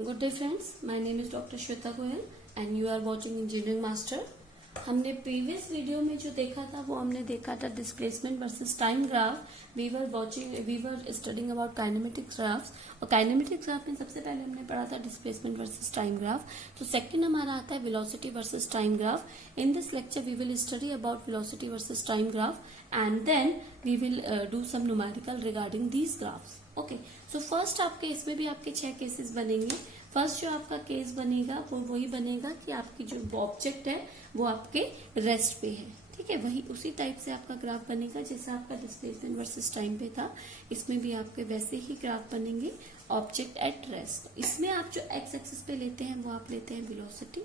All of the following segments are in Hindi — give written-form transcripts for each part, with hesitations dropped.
Good day friends, my name is doctor Shweta Goyal and you are watching engineering master. हमने प्रीवियस वीडियो में जो देखा था वो हमने देखा था displacement versus time graph. We were studying about kinematic graphs और काइनेमेटिक ग्राफ में सबसे पहले हमने पढ़ा था डिस्प्लेसमेंट वर्सेस टाइम ग्राफ। तो सेकंड हमारा आता है velocity versus time graph. In this lecture we will study about velocity versus time graph and then we will do some numerical regarding these graphs. Okay, so first आपके इसमें भी आपके 6 केसेस बनेंगे। फर्स्ट जो आपका केस बनेगा वो वही बनेगा कि आपकी जो ऑब्जेक्ट है वो आपके रेस्ट पे है। ठीक है, वही उसी टाइप से आपका ग्राफ बनेगा जैसा आपका डिस्प्लेसमेंट वर्सेस टाइम पे था। इसमें भी आपके वैसे ही ग्राफ बनेंगे, ऑब्जेक्ट एट रेस्ट। इसमें आप जो एक्स एक्सिस पे लेते हैं वो आप लेते हैं वेलोसिटी।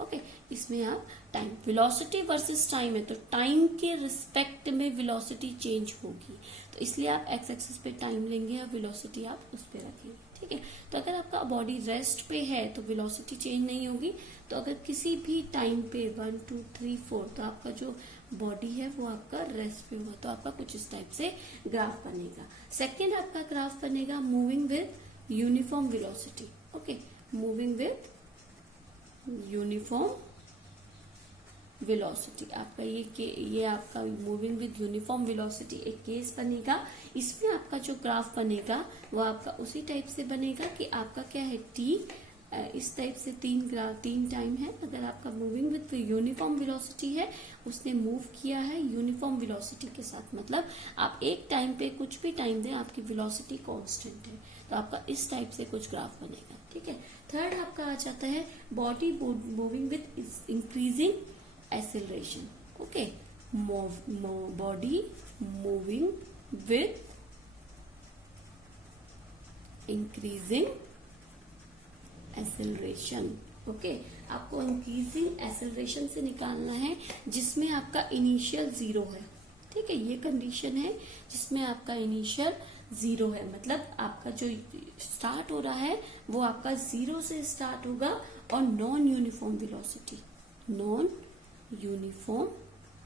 ओके, इसमें आप टाइम, वेलोसिटी वर्सेस टाइम है तो टाइम के रिस्पेक्ट में वेलोसिटी चेंज होगी, तो इसलिए आप एक्स एक्सिस पे टाइम लेंगे और वेलोसिटी आप उस पे रखेंगे। ठीक है, तो अगर आपका बॉडी रेस्ट पे है तो वेलोसिटी चेंज नहीं होगी। तो अगर किसी भी टाइम पे 1 2 3 4 तो आपका जो बॉडी है वो आपका रेस्ट पे हुआ, तो आपका कुछ इस टाइप से ग्राफ बनेगा। सेकेंड आपका ग्राफ बनेगा moving with uniform velocity. Okay, moving with uniform velocity आपका ये आपका मूविंग विद यूनिफॉर्म वेलोसिटी एक केस बनेगा। इसमें आपका जो ग्राफ बनेगा वो आपका उसी टाइप से बनेगा कि आपका क्या है टी, इस टाइप से तीन टाइम है। अगर आपका मूविंग विद यूनिफॉर्म वेलोसिटी है, उसने मूव किया है यूनिफॉर्म वेलोसिटी के साथ, मतलब आप एक टाइम पे कुछ भी टाइम दें आपकी वेलोसिटी कांस्टेंट है, तो आपका इस टाइप से कुछ ग्राफ बनेगा। ठीक है, थर्ड आपका आ जाता है body moving with increasing acceleration. Okay, body moving with increasing acceleration. Okay, आपको इंक्रीजिंग एक्सेलरेशन से निकालना है जिसमें आपका इनिशियल 0 है। ठीक है, ये कंडीशन है जिसमें आपका इनिशियल 0 है, मतलब आपका जो स्टार्ट हो रहा है वो आपका 0 से स्टार्ट होगा और नॉन यूनिफॉर्म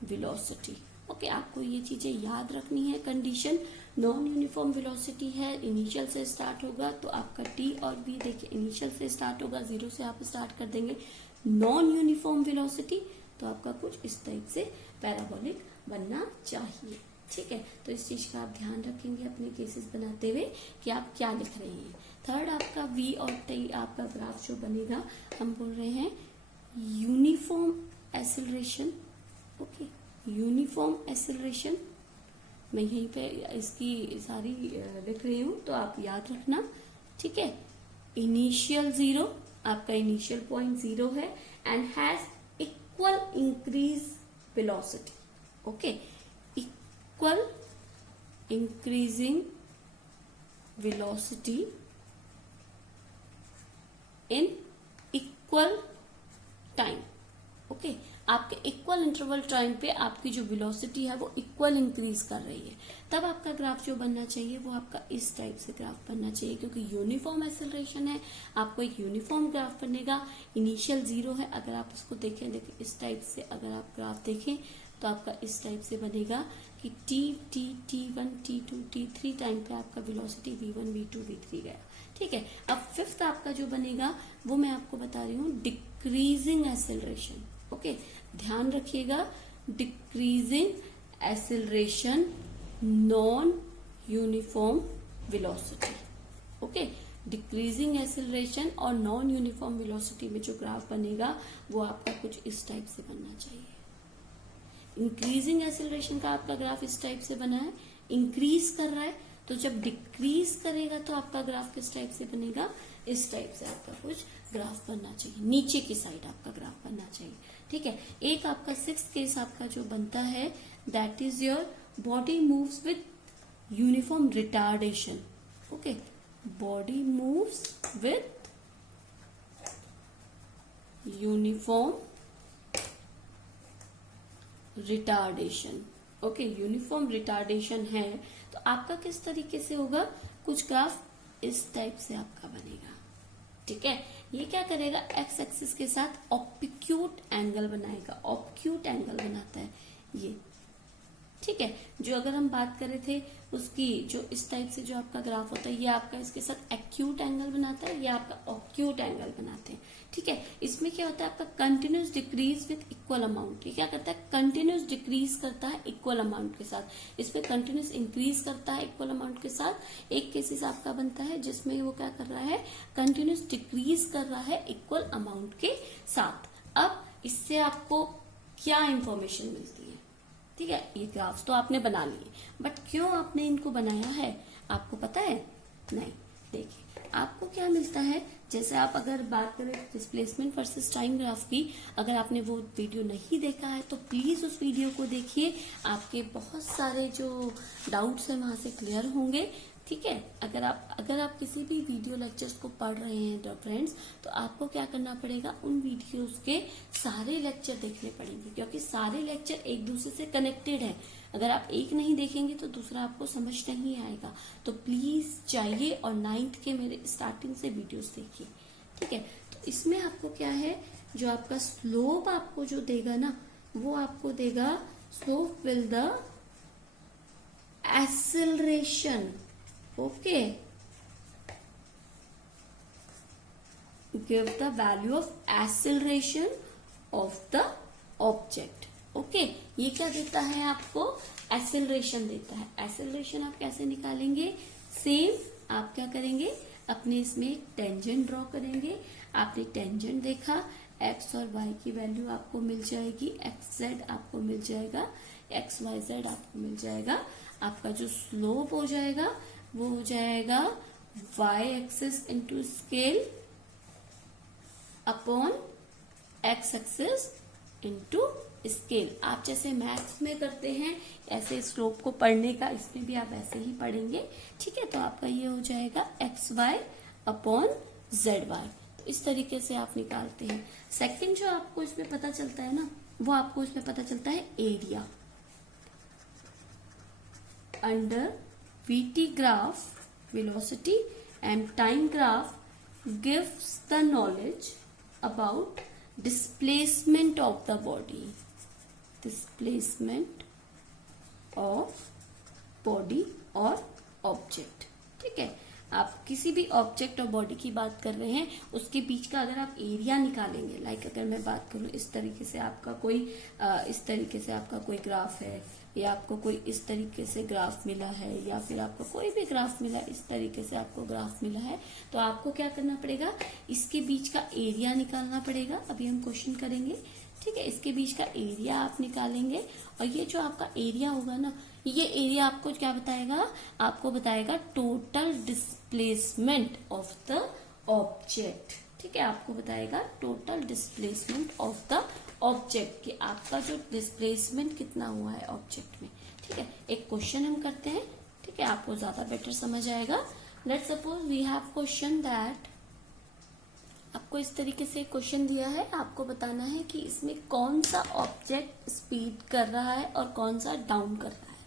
वेलोसिटी। ओके, आपको ये चीजें याद रखनी है। कंडीशन नॉन यूनिफॉर्म वेलोसिटी है, इनिशियल से स्टार्ट होगा, तो आपका टी और बी देखिए इनिशियल से स्टार्ट होगा, 0 से आप स्टार्ट कर देंगे। नॉन यूनिफॉर्म वेलोसिटी तो आपका कुछ इस टाइप से पैराबोलिक बनना चाहिए। ठीक है, तो इस चीज का आप ध्यान रखेंगे अपने केसेस बनाते हुए कि आप क्या लिख रहे हैं। थर्ड आपका वी और टी आपका ग्राफ जो बनेगा, हम बोल रहे हैं uniform acceleration. Okay, uniform acceleration मैं यहीं पे इसकी सारी लिख रही हूं तो आप याद रखना। ठीक है, इनिशियल 0, आपका इनिशियल पॉइंट 0 है and has equal increase velocity. Okay, equal increasing velocity in equal time. Okay, आपके इक्वल इंटरवल टाइम पे आपकी जो वेलोसिटी है वो इक्वल इंक्रीज कर रही है, तब आपका ग्राफ जो बनना चाहिए वो आपका इस टाइप से ग्राफ बनना चाहिए, क्योंकि यूनिफॉर्म एक्सेलरेशन है, आपको एक यूनिफॉर्म ग्राफ बनेगा। इनिशियल 0 है, अगर आप उसको देखें इस टाइप से अगर आप ग्राफ देखें तो आपका इस टाइप से बनेगा कि T1 T2 T3 टाइम पे आपका वेलोसिटी V1 V2 V3 गया। ठीक है, अब फिफ्थ आपका जो बनेगा वो मैं आपको बता रही हूँ डिक्रीजिंग एक्सेलरेशन। ओके, ध्यान रखिएगा, decreasing acceleration non uniform velocity. Okay, decreasing acceleration और नॉन यूनिफॉर्म वेलोसिटी में जो ग्राफ बनेगा वो आपका कुछ इस टाइप से बनना चाहिए। इंक्रीजिंग एक्सेलरेशन का आपका ग्राफ इस टाइप से बना है, इंक्रीज कर रहा है, तो जब डिक्रीज करेगा तो आपका ग्राफ किस टाइप से बनेगा, इस टाइप से आपका कुछ ग्राफ बनना चाहिए, नीचे की साइड आपका ग्राफ बनना चाहिए। ठीक है, एक आपका 6th केस आपका जो बनता है that is your body moves with uniform retardation. Okay, body moves with uniform retardation. Okay, uniform retardation है तो आपका किस तरीके से होगा, कुछ ग्राफ इस टाइप से आपका बनेगा। ठीक है, ये क्या करेगा, एक्स एक्सिस के साथ ऑब्ट्यूट एंगल बनाएगा। ऑब्ट्यूट एंगल बनाता है ये, ठीक है। जो अगर हम बात कर रहे थे उसकी, जो इस टाइप से जो आपका ग्राफ होता है, ये आपका इसके साथ एक्यूट एंगल बनाता है, ये आपका ऑक्यूट एंगल बनाते हैं, ठीक है। इसमें क्या होता है आपका continuous decrease with equal amount, ये क्या करता है कंटिन्यूस डिक्रीज करता है इक्वल अमाउंट के साथ। इसमें कंटिन्यूस इंक्रीज करता है इक्वल अमाउंट के साथ। एक केसेस आपका बनता है जिसमें वो क्या कर रहा है कंटिन्यूस डिक्रीज कर रहा है इक्वल अमाउंट के साथ। अब इससे आपको क्या इंफॉर्मेशन मिलती है, ठीक है। ये ग्राफ्स तो आपने बना लिए, बट क्यों आपने इनको बनाया है आपको पता है? नहीं। देखिए आपको क्या मिलता है, जैसे आप अगर बात करें डिस्प्लेसमेंट वर्सेस टाइम ग्राफ की, अगर आपने वो वीडियो नहीं देखा है तो प्लीज उस वीडियो को देखिए, आपके बहुत सारे जो डाउट्स हैं वहां से क्लियर होंगे, ठीक है। अगर आप किसी भी वीडियो लेक्चर्स को पढ़ रहे हैं फ्रेंड्स, तो आपको क्या करना पड़ेगा, उन वीडियोस के सारे लेक्चर देखने पड़ेंगे, क्योंकि सारे लेक्चर एक दूसरे से कनेक्टेड है। अगर आप एक नहीं देखेंगे तो दूसरा आपको समझ नहीं आएगा। तो प्लीज जाइए और 9th के मेरे स्टार्टिंग से वीडियोस देखिए, ठीक है। तो इसमें आपको क्या है, जो आपका स्लोप आपको जो देगा ना, वो आपको देगा slope will the acceleration, okay, give the value of acceleration of the object, okay. ये क्या देता है आपको, एक्सेलरेशन देता है। एक्सेलरेशन आप कैसे निकालेंगे, सेम आप क्या करेंगे, अपने इसमें एक टेंजेंट ड्रॉ करेंगे। आपने टेंजेंट देखा, एक्स और वाई की वैल्यू आपको मिल जाएगी, एक्स जेड आपको मिल जाएगा, एक्स वाई जेड आपको मिल जाएगा। आपका जो स्लोप हो जाएगा वो हो जाएगा y axis into scale upon x axis into scale. आप जैसे मैथ्स में करते हैं ऐसे स्लोप को पढ़ने का, इसमें भी आप ऐसे ही पढ़ेंगे, ठीक है। तो आपका ये हो जाएगा x y upon z y. तो इस तरीके से आप निकालते हैं। सेकंड जो आपको इसमें पता चलता है ना, वो आपको इसमें पता चलता है area under VT graph, velocity and time graph gives the knowledge about displacement of the body, displacement of body और object, ठीक है। आप किसी भी ऑब्जेक्ट और बॉडी की बात कर रहे हैं, उसके बीच का अगर आप एरिया निकालेंगे, लाइक अगर मैं बात करूं इस तरीके से आपका कोई ग्राफ है, या आपको कोई इस तरीके से ग्राफ मिला है, या फिर आपको कोई भी ग्राफ मिला, इस तरीके से आपको ग्राफ मिला है, तो आपको क्या करना पड़ेगा, इसके बीच का एरिया निकालना पड़ेगा। अभी हम क्वेश्चन करेंगे, ठीक है। इसके बीच का एरिया आप निकालेंगे, और ये जो आपका एरिया होगा ना, ये एरिया आपको क्या बताएगा, आपको बताएगा total displacement of the object, ठीक है। आपको बताएगा total displacement of the object, कि आपका जो डिस्प्लेसमेंट कितना हुआ है ऑब्जेक्ट में, ठीक है। एक क्वेश्चन हम करते हैं, ठीक है, आपको ज्यादा बेटर समझ आएगा। Let's suppose we have question that, आपको इस तरीके से क्वेश्चन दिया है, आपको बताना है कि इसमें कौन सा ऑब्जेक्ट स्पीड कर रहा है और कौन सा डाउन कर रहा है,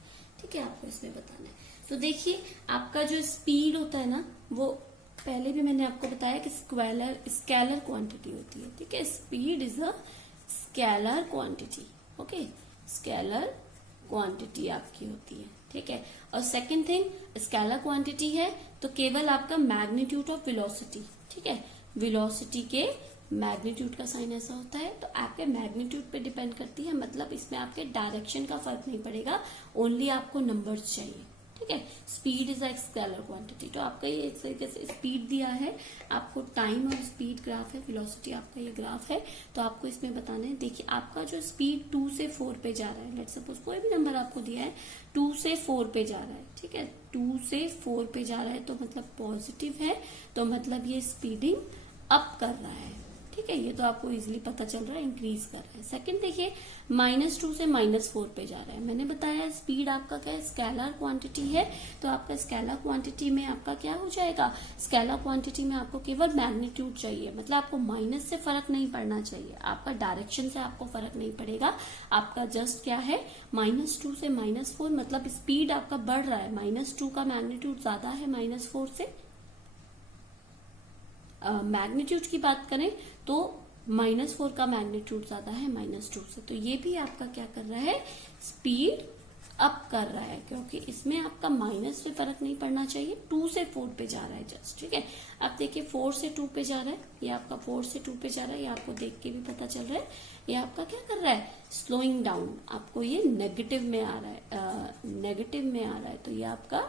ठीक है, आपको इसमें बताना है। तो देखिए आपका जो स्पीड होता है ना, वो पहले भी मैंने आपको बताया कि स्केलर क्वांटिटी होती है, ठीक है। Speed is a scalar quantity, okay, scalar quantity आपकी होती है, ठीक है। और सेकंड थिंग, स्केलर क्वांटिटी है तो केवल आपका मैग्नीट्यूड ऑफ वेलोसिटी, ठीक है, वेलोसिटी के मैग्नीट्यूड का साइन ऐसा होता है, तो आपके मैग्नीट्यूड पे डिपेंड करती है, मतलब इसमें आपके डायरेक्शन का फर्क नहीं पड़ेगा, ओनली आपको नंबर्स चाहिए, ठीक है। Speed is a scalar quantity, तो आपका ये एक तरीके से स्पीड दिया है, आपको टाइम और स्पीड ग्राफ है, वेलोसिटी आपका ये ग्राफ है, तो आपको इसमें बताना है। देखिए आपका जो स्पीड 2 से 4 पे जा रहा है, लेट्स सपोज कोई भी नंबर आपको दिया है, 2 से 4 पे जा रहा है, ठीक है, 2 से 4 पे जा रहा है, तो मतलब पॉजिटिव है, तो मतलब ये स्पीडिंग अप कर रहा है, ठीक है। ये तो आपको इजीली पता चल रहा है, इंक्रीज कर रहा है। सेकंड देखिए, -2 से -4 पे जा रहा है, मैंने बताया स्पीड आपका क्या है, स्केलर क्वांटिटी है, तो आपका स्केलर क्वांटिटी में आपका क्या हो जाएगा, स्केलर क्वांटिटी में आपको केवल मैग्नीट्यूड चाहिए, मतलब आपको माइनस से फर्क नहीं पड़ना चाहिए, आपका डायरेक्शन से आपको फर्क नहीं पड़ेगा, आपका जस्ट क्या है -2 से -4, मतलब स्पीड आपका बढ़ रहा है, -2 का मैग्नीट्यूड ज्यादा है -4 से। मैग्नीट्यूड की बात करें तो -4 का मैग्नीट्यूड ज्यादा है -2 से, तो ये भी आपका क्या कर रहा है, स्पीड अप कर रहा है, क्योंकि इसमें आपका माइनस पे फर्क नहीं पड़ना चाहिए, 2 से 4 पे जा रहा है जस्ट, ठीक है। अब देखिए 4 से 2 पे जा रहा है, ये आपका 4 से 2 पे जा रहा है, ये आपको देख के भी पता चल रहा है। ये आपका क्या कर रहा है, स्लोइंग डाउन, आपको ये नेगेटिव में आ रहा है, नेगेटिव में आ रहा है, तो ये आपका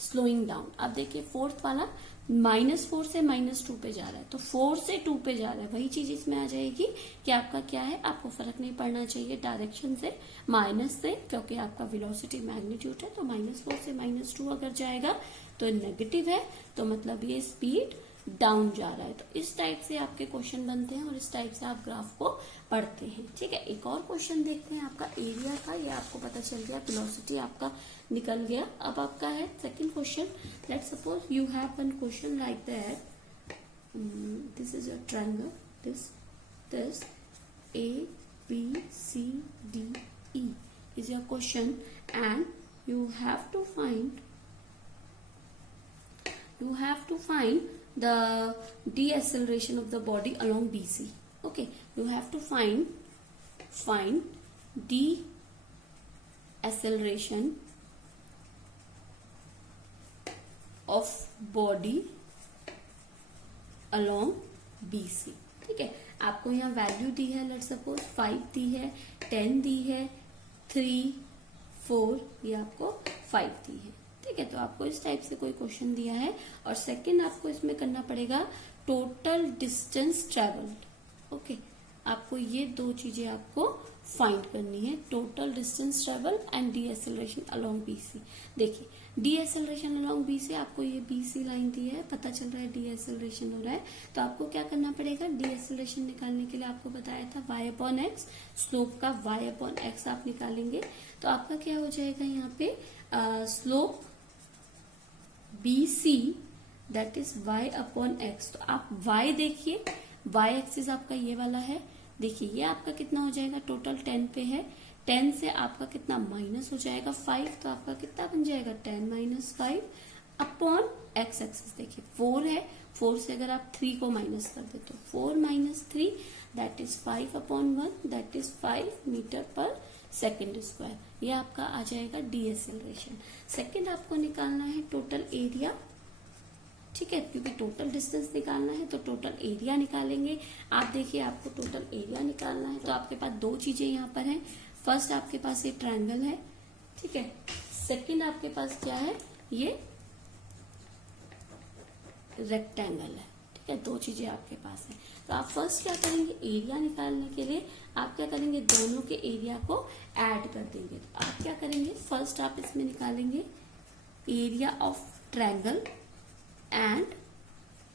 स्लोइंग डाउन। अब देखिए फोर्थ वाला -4 से -2 पे जा रहा है, तो 4 से 2 पे जा रहा है, वही चीज इसमें आ जाएगी कि आपका क्या है, आपको फर्क नहीं पड़ना चाहिए डायरेक्शन से, माइनस से, क्योंकि आपका वेलोसिटी मैग्नीट्यूड है, तो -4 से -2 अगर जाएगा तो नेगेटिव है, तो मतलब ये स्पीड डाउन जा रहा है। तो इस टाइप से आपके क्वेश्चन बनते हैं और इस टाइप से आप ग्राफ को पढ़ते हैं, ठीक है। एक और क्वेश्चन देखते हैं आपका एरिया का, ये आपको पता चल गया, वेलोसिटी आपका निकल गया। अब आपका है second question, let's suppose you have one question like that, this is a triangle, this A B C D E is your question, and you have to find the deceleration of the body along BC. Okay, you have to find deceleration of body along BC, ठीक है। आपको यहाँ वैल्यू दी है, लेट्स सपोज 5 दी है, 10 दी है, 3, 4, ये आपको 5 दी है, ठीक है। तो आपको इस टाइप से कोई क्वेश्चन दिया है, और सेकंड आपको इसमें करना पड़ेगा टोटल डिस्टेंस ट्रेवल्ड। ओके, आपको ये दो चीजें आपको फाइंड करनी है, total distance travel and deceleration along BC. देखिए डीएसेलरेशन अलोंग बीसी, आपको ये बीसी लाइन दी है, पता चल रहा है डीएसेलरेशन हो रहा है, तो आपको क्या करना पड़ेगा, डीएसेलरेशन निकालने के लिए आपको बताया था y/x, स्लोप का y/x आप निकालेंगे, तो आपका क्या हो जाएगा यहाँ पे slope BC that is y/x। तो आप y देखिए, y एक्सिस आपका ये वाला है, देखिए ये आपका कितना हो जाएगा, टोटल 10 पे है, 10 से आपका कितना माइनस हो जाएगा 5, तो आपका कितना बन जाएगा 10 - 5 अपॉन x एक्सिस। देखिए 4 है, 4 से अगर आप 3 को माइनस कर दे तो 4 - 3 that is 5/1 that is 5 metre per second square. ये आपका आ जाएगा डीएसेलरेशन। सेकेंड आपको निकालना है टोटल एरिया, ठीक है, क्योंकि टोटल डिस्टेंस निकालना है तो टोटल एरिया निकालेंगे। आप देखिए आपको टोटल एरिया निकालना है, तो आपके पास दो चीजें यहाँ पर हैं। फर्स्ट आपके पास एक ट्रायंगल है, ठीक है, सेकंड आपके पास क्या है, ये रेक्टेंगल है, ठीक है, दो चीजें आपके पास है। तो आप फर्स्ट क्या करेंगे, एरिया निकालने के लिए आप क्या करेंगे, दोनों के एरिया को ऐड कर देंगे। तो आप क्या करेंगे, फर्स्ट आप इसमें निकालेंगे area of triangle and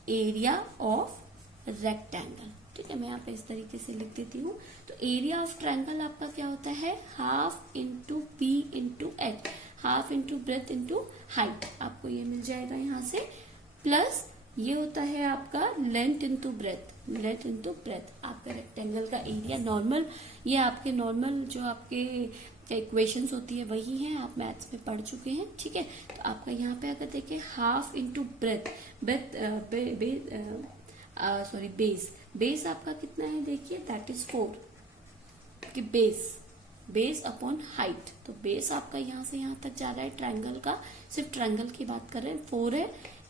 area of rectangle, ठीक है। मैं यहाँ पे इस तरीके से लिख देती हूँ। तो एरिया ऑफ ट्रायंगल आपका क्या होता है, half into b into h, half into breadth into height, आपको ये मिल जाएगा यहाँ से, प्लस ये होता है आपका length into breadth, length into breadth. आपका रेक्टेंगल का एरिया नॉर्मल, ये आपके नॉर्मल जो आपके इक्वेशंस होती है वही हैं, आप मैथ्स में पढ़ चुके हैं, ठीक है। तो आपका यहाँ पे अगर देखें half into breath, sorry base आपका कितना है, देखिए दैट इज 4 कि बेस अपॉन हाइट। तो बेस आपका यहाँ से यहाँ तक जा रहा है ट्रायंगल का, सिर्फ ट्रायंगल की बात कर रहे हैं, 4 है,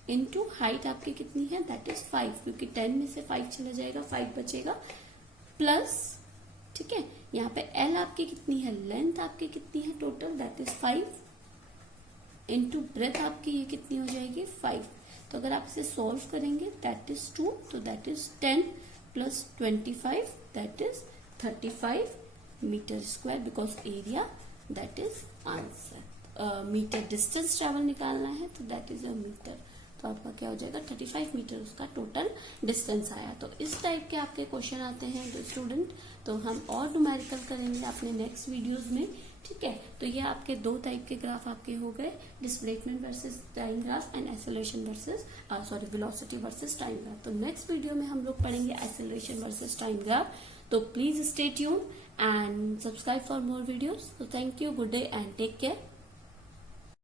इंटू हाइट आपकी कितनी है, दैट इज 5, क्योंकि 10 में से 5 चला जाएगा, 5 बचेगा, प्लस, ठीक है, यहाँ पे L आपकी कितनी है, लेंथ आपकी कितनी है total, that is 5, into breadth आपकी ये कितनी हो जाएगी 5। तो अगर आप इसे सॉल्व करेंगे दैट इज 2, तो that is 10 + 25 that is 35 metre square, because area that is answer. Metre distance travel निकालना है तो दैट इज अ मीटर, तो आपका क्या हो जाएगा 35 मीटर उसका टोटल डिस्टेंस आया। तो इस टाइप के आपके क्वेश्चन आते हैं तो स्टूडेंट, तो हम और न्यूमेरिकल करेंगे अपने नेक्स्ट वीडियोस में, ठीक है। तो ये आपके दो टाइप के ग्राफ आपके हो गए, displacement versus time graph and acceleration versus velocity versus time graph. तो नेक्स्ट वीडियो में हम लोग पढ़ेंगे एक्सेलरेशन वर्सेस टाइम ग्राफ। तो please stay tune and subscribe for more videos. So thank you, good day and take care.